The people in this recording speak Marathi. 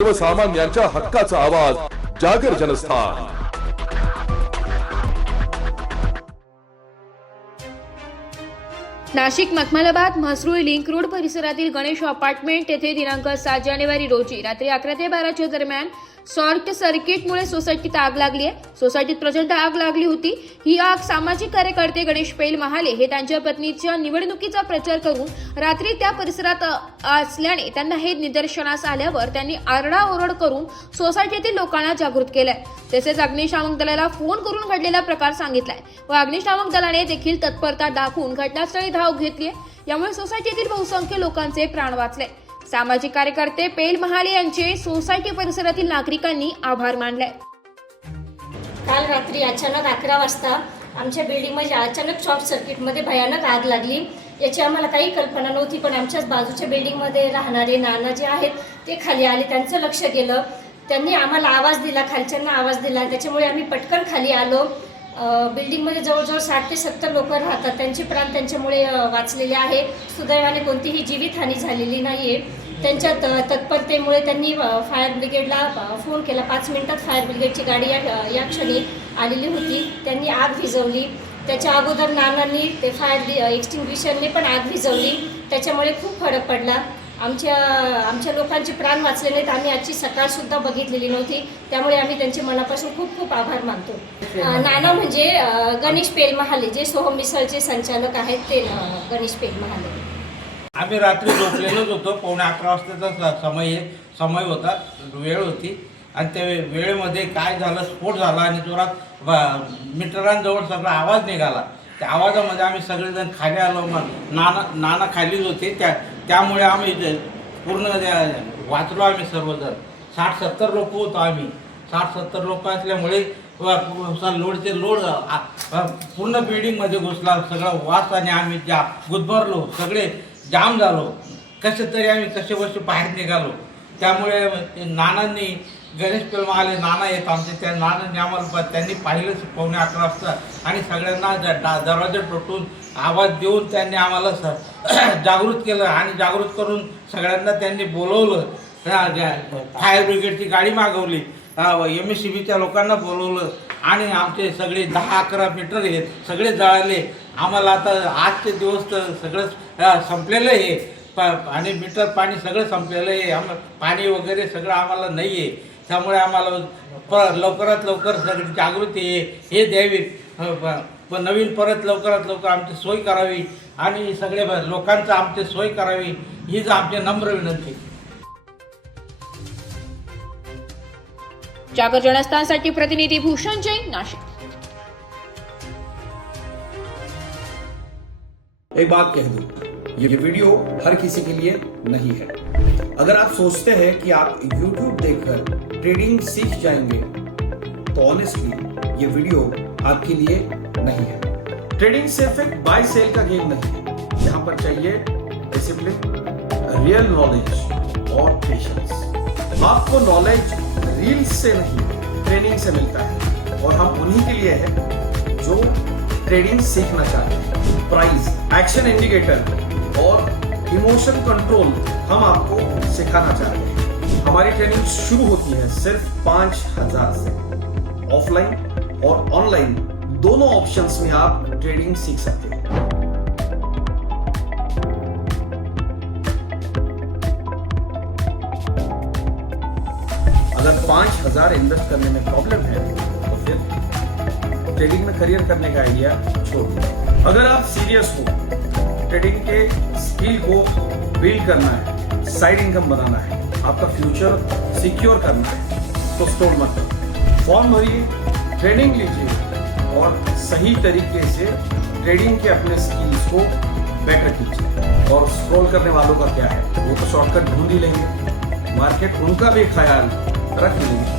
सर्वसामान्यांच्या हक्काचा आवाज जागर जनस्थान। नाशिक मखमलाबाद म्हसरूळ लिंक रोड परिसरातील गणेश अपार्टमेंट येथे दिनांक 7 जानेवारी रोजी रात्री 11 ते 12च्या दरम्यान शॉर्ट सर्किटमुळे सोसायटीत आग लागली आहे। सोसायटीत प्रचंड आग लागली होती। ही आग सामाजिक कार्यकर्ते गणेश पेल महाले हे त्यांच्या पत्नीच्या निवडणुकीचा प्रचार करून रात्री त्या परिसरात असल्याने त्यांना हे निदर्शनास आल्यावर त्यांनी आरडाओरड करून सोसायटीतील लोकांना जागृत केलंय। तसेच अग्निशामक दलाला फोन करून घडलेला प्रकार सांगितलाय व अग्निशामक दलाने देखील तत्परता दाखवून घटनास्थळी धाव घेतली आहे। यामुळे सोसायटीतील बहुसंख्य लोकांचे प्राण वाचले। सामाजिक कार्यकर्ते पेल महाले यांचे सोसायटी परिसरातील नागरिकांनी आभार मानले। काल रात्री अचानक 11 वाजता आमच्या बिल्डिंगमध्ये अचानक शॉर्ट सर्किटमध्ये भयानक आग लागली। याची आम्हाला काही कल्पना नव्हती, पण आमच्याच बाजूच्या बिल्डिंगमध्ये राहणारे नाना जे आहेत ते खाली आले, त्यांचं लक्ष गेलं, त्यांनी आम्हाला आवाज दिला, खालच्यांना आवाज दिला, त्याच्यामुळे आम्ही पटकन खाली आलो। बिल्डिंगमध्ये जवळजवळ 60 ते 70 लोक राहतात, त्यांचे प्राण त्यांच्यामुळे वाचलेले आहे। सुदैवाने कोणतीही जीवितहानी झालेली नाही आहे। त्यांच्या तत्परतेमुळे त्यांनी फायर ब्रिगेडला फोन केला। 5 मिनिटात फायर ब्रिगेडची गाडी या क्षणी आलेली होती। त्यांनी आग विझवली। त्याच्या अगोदर नानांनी ते फायर एक्सटिंग्विशरने पण आग विझवली, त्याच्यामुळे खूप फरक पडला। आमच्या लोकांचे प्राण वाचले नाहीत। आम्ही आजची सकाळसुद्धा बघितलेली नव्हती, त्यामुळे आम्ही त्यांचे मनापासून खूप खूप आभार मानतो। नाना म्हणजे गणेश पेल महाले, जे सोहम मिसळचे संचालक आहेत ते गणेश पेल महाले। आम्ही रात्री झोपलेलोच होतो। 11:15 वाजताचा समय होता, वेळ होती, आणि त्या वेळेमध्ये काय झालं, स्फोट झाला आणि जोरात मीटरांजवळ सगळा आवाज निघाला। त्या आवाजामध्ये आम्ही सगळेजण खाली आलो। नाना खालीच होते, त्यामुळे आम्ही पूर्ण वाचलो। आम्ही सर्वजण 60-70 लोक होतो। आम्ही 60-70 लोक असल्यामुळे लोडचे लोड पूर्ण बिल्डिंगमध्ये घुसला सगळा वास, आणि आम्ही गुदमरलो, सगळे जाम झालो। कसे तरी आम्ही कसे बाहेर निघालो। त्यामुळे नानांनी, गणेश पेल महाले नाना येत आमचे, त्या नानांनी आम्हाला त्यांनी पाहिलं 11:15 वाजता, आणि सगळ्यांना दरवाजे टोटून आवाज देऊन त्यांनी आम्हाला जागृत केलं, आणि जागृत करून सगळ्यांना त्यांनी बोलवलं। फायर ब्रिगेडची गाडी मागवली, MSCBच्या लोकांना बोलवलं, आणि आमचे सगळे 10-11 मीटर आहेत, सगळे जळाले। आम्हाला आता आजचे दिवस तर सगळं संपलेलं आहे, आणि मीटर पाणी सगळं संपलेलं आहे। पाणी वगैरे सगळं आम्हाला नाही आहे, त्यामुळे आम्हाला लवकरात लवकर सगळी जागृती हे द्यावी, नवीन परत लवकरात लवकर आमची सोय करावी, आणि सगळे लोकांचं आमची सोय करावी, हीच आमची नम्र विनंती। जागर जनस्थानसाठी प्रतिनिधी भूषण जैन, नाशिक। एक बात कह दूं, ये वीडियो हर किसी के लिए नहीं है। अगर आप सोचते हैं कि आप YouTube देखकर ट्रेडिंग सीख जाएंगे, तो ऑनेस्टली ये वीडियो आपके लिए नहीं है। ट्रेडिंग सिर्फ एक बाय सेल का गेम नहीं है। यहाँ पर चाहिए डिसिप्लिन, रियल नॉलेज और पेशेंस। आपको नॉलेज रील्स से नहीं, ट्रेनिंग से मिलता है, और हम उन्हीं के लिए हैं जो ट्रेडिंग सीखना चाहते हैं। प्राइस, एक्शन इंडिकेटर और इमोशन कंट्रोल हम आपको सिखाना चाहते हैं। हमारी ट्रेनिंग शुरू होती है सिर्फ 5,000 से। ऑफलाइन और ऑनलाइन दोनों ऑप्शंस में आप ट्रेडिंग सीख सकते हैं। अगर 5,000 इन्वेस्ट करने में प्रॉब्लम है, तो फिर ट्रेडिंग में करियर करने का आइडिया छोड़ दीजिए। अगर आप सीरियस हो, ट्रेडिंग के स्किल को बिल्ड करना है, साइड इनकम बनाना है, आपका फ्यूचर सिक्योर करना है, तो स्टॉल मत करो। फॉर्म भरिए, ट्रेनिंग लीजिए, और सही तरीके से ट्रेडिंग के अपने स्किल्स को बेटर कीजिए। और स्क्रॉल करने वालों का क्या है, वो तो शॉर्टकट ढूंढ ही लेंगे। मार्केट उनका भी ख्याल रख लेंगे।